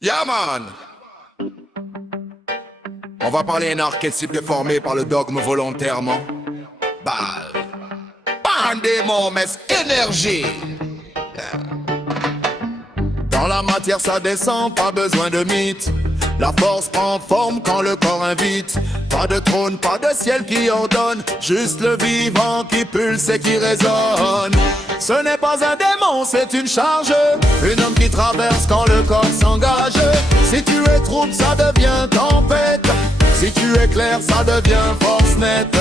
Yeah man. On va parler d'un archétype formé par le dogme volontairement. Bah, pas un démon, mais énergie. Dans la matière ça descend, pas besoin de mythe. La force prend forme quand le corps invite. Pas de trône, pas de ciel qui ordonne, juste le vivant qui pulse et qui résonne. Ce n'est pas un démon, c'est une charge, une onde qui traverse quand le corps s'engage. Si tu es trouble, ça devient tempête. Si tu éclaires, ça devient force nette.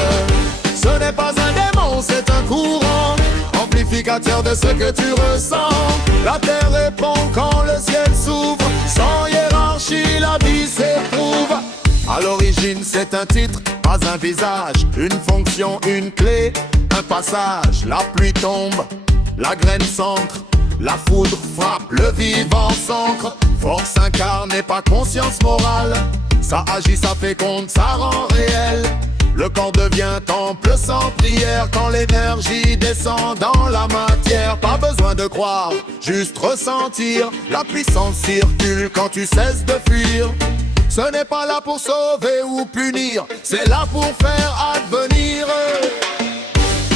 Ce n'est pas un démon, c'est un courant, amplificateur de ce que tu ressens. La terre répond quand le ciel s'ouvre. Sans hiérarchie, la vie s'éprouve. À l'origine, c'est un titre, pas un visage. Une fonction, une clé, un passage. La pluie tombe, la graine s'ancre, la foudre frappe, le vivant s'ancre. Force incarnée, pas conscience morale. Ça agit, ça féconde, ça rend réel. Le corps devient temple sans prière quand l'énergie descend dans la matière. Pas besoin de croire, juste ressentir. La puissance circule quand tu cesses de fuir. Ce n'est pas là pour sauver ou punir, c'est là pour faire advenir.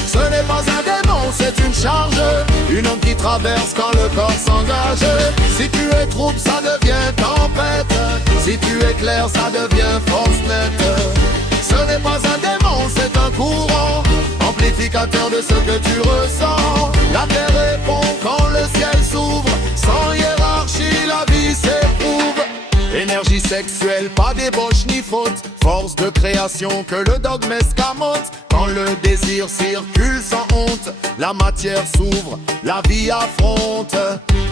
Ce n'est pas un démon, c'est une charge, une onde qui traverse quand le corps s'engage. Si tu es trouble, ça devient tempête. Si tu éclaires, ça devient force nette. Ce n'est pas un démon, c'est un courant, amplificateur de ce que tu ressens. La terre répond quand le ciel s'ouvre. Sans hiérarchie, la vie s'éprouve. Énergie sexuelle, pas débauche ni faute. Force de création que le dogme escamote. Quand le désir circule sans honte, la matière s'ouvre, la vie affronte.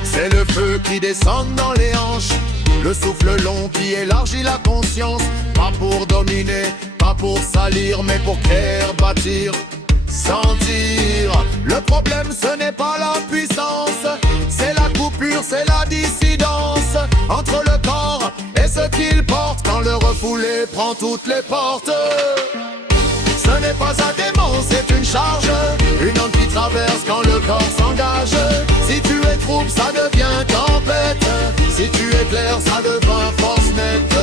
C'est le feu qui descend dans les hanches, le souffle long qui élargit la conscience. Pas pour dominer, pas pour salir, mais pour créer, bâtir, sentir. Le problème ce n'est pas la puissance, c'est la coupure, c'est la dissidence entre le corps et ce qu'il porte. Quand le refoulé prend toutes les portes. Ce n'est pas un démon, c'est une charge, une onde qui traverse quand le corps s'engage. Si tu es trouble, ça devient tempête. Si tu éclaires, ça devient force nette.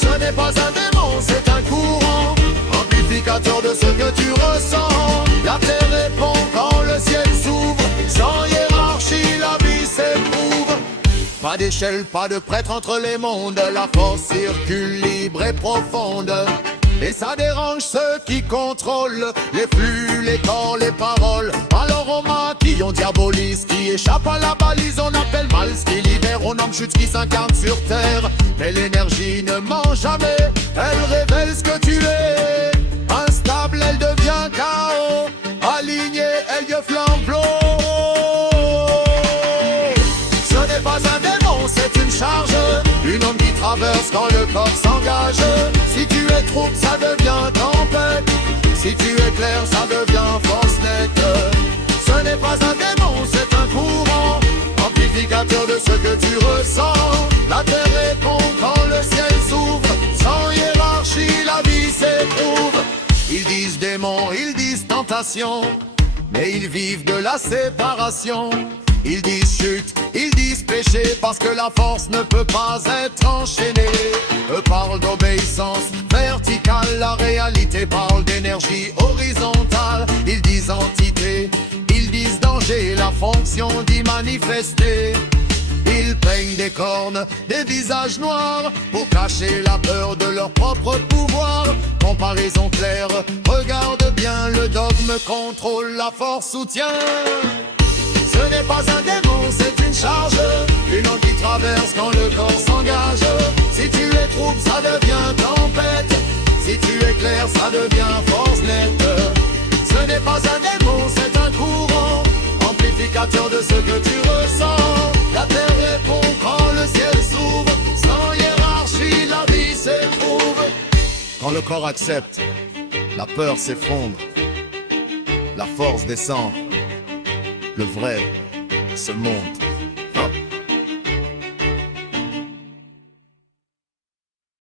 Ce n'est pas un démon, c'est un courant, amplificateur de ce que tu ressens. La terre répond quand le ciel s'ouvre. Sans hiérarchie, la vie s'éprouve. Pas d'échelle, pas de prêtre entre les mondes. La force circule libre et profonde. Et ça dérange ceux qui contrôlent les flux, les corps, les paroles. Alors on maquille, on diabolise, qui échappe à la balise. On appelle mal ce qui libère, on nomme chute qui s'incarne sur terre. Mais l'énergie ne ment jamais, elle révèle ce que tu es. Instable, elle devient chaos. Alignée, elle devient flambeau. Ce n'est pas un démon, c'est une charge, une onde qui traverse quand le corps s'engage. Si tu es trouble, ça devient tempête. Si tu éclaires, ça devient force nette. Ce n'est pas un démon, c'est un courant, amplificateur de ce que tu ressens. La terre répond quand le ciel s'ouvre. Sans hiérarchie, la vie s'éprouve. Ils disent démon, ils disent tentation, mais ils vivent de la séparation. Ils disent chute, ils disent péché, parce que la force ne peut pas être enchaînée. Eux parlent d'obéissance verticale, la réalité parle d'énergie horizontale. Ils disent entité, ils disent danger, la fonction d'y manifester. Ils peignent des cornes, des visages noirs, pour cacher la peur de leur propre pouvoir. Comparaison claire, regarde bien, le dogme contrôle, la force soutient. Ce n'est pas un démon, c'est une charge, une onde qui traverse quand le corps s'engage. Si tu es trouble, ça devient tempête. Si tu éclaires, ça devient force nette. Ce n'est pas un démon, c'est un courant, amplificateur de ce que tu ressens. La terre répond quand le ciel s'ouvre. Sans hiérarchie, la vie s'éprouve. Quand le corps accepte, la peur s'effondre, la force descend. Le vrai se montre.